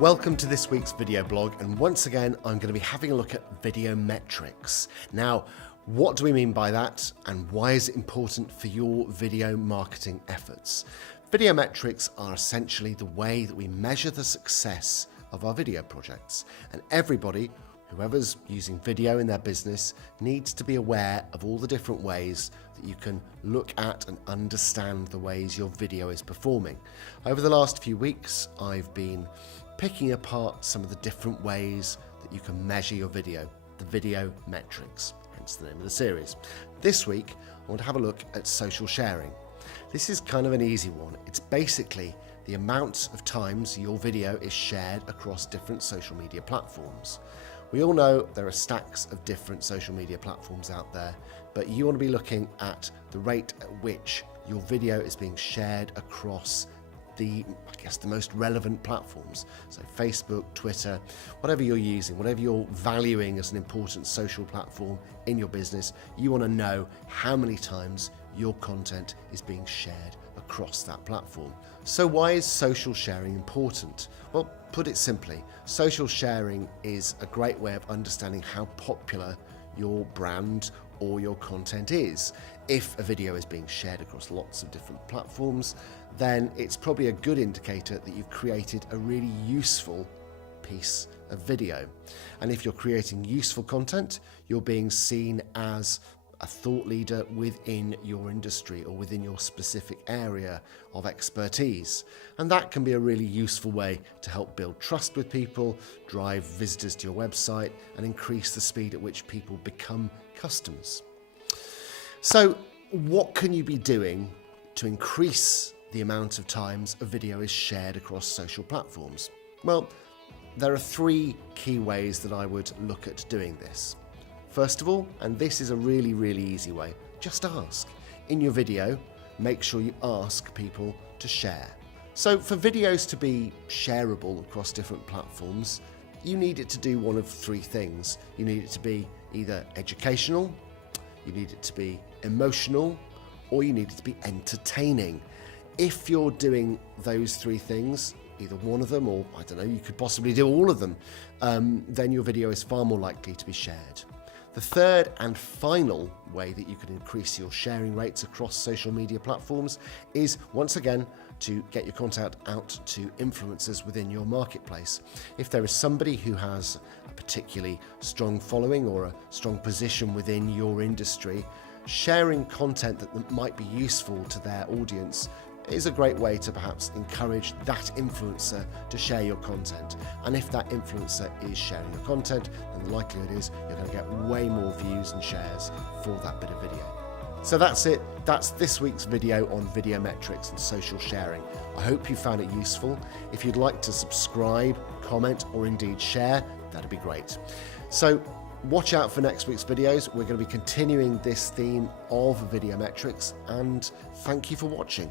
Welcome to this week's video blog, and once again I'm going to be having a look at video metrics. Now, what do we mean by that, and why is it important for your video marketing efforts? Video metrics are essentially the way that we measure the success of our video projects, and everybody, whoever's using video in their business, needs to be aware of all the different ways that you can look at and understand the ways your video is performing. Over the last few weeks, I've been picking apart some of the different ways that you can measure your video, the video metrics, hence the name of the series. This week, I want to have a look at social sharing. This is kind of an easy one. It's basically the amount of times your video is shared across different social media platforms. We all know there are stacks of different social media platforms out there, but you want to be looking at the rate at which your video is being shared across the most relevant platforms. So Facebook, Twitter, whatever you're using, whatever you're valuing as an important social platform in your business, you want to know how many times your content is being shared across that platform. So why is social sharing important? Well, put it simply, social sharing is a great way of understanding how popular your brand or your content is. If a video is being shared across lots of different platforms, then it's probably a good indicator that you've created a really useful piece of video. And if you're creating useful content, you're being seen as a thought leader within your industry or within your specific area of expertise. And that can be a really useful way to help build trust with people, drive visitors to your website, and increase the speed at which people become customers. So what can you be doing to increase the amount of times a video is shared across social platforms? Well, there are three key ways that I would look at doing this. First of all, and this is a really easy way, just ask. In your video, make sure you ask people to share. So for videos to be shareable across different platforms, you need it to do one of three things. You need it to be either educational, you need it to be emotional, or you need it to be entertaining. If you're doing those three things, either one of them, or I don't know, you could possibly do all of them, then your video is far more likely to be shared. The third and final way that you can increase your sharing rates across social media platforms is, once again, to get your content out to influencers within your marketplace. If there is somebody who has a particularly strong following or a strong position within your industry, sharing content that might be useful to their audience is a great way to perhaps encourage that influencer to share your content. And if that influencer is sharing your content, then the likelihood is you're going to get way more views and shares for that bit of video. So that's it. That's this week's video on video metrics and social sharing. I hope you found it useful. If you'd like to subscribe, comment, or indeed share, that'd be great. So watch out for next week's videos. We're going to be continuing this theme of video metrics, and thank you for watching.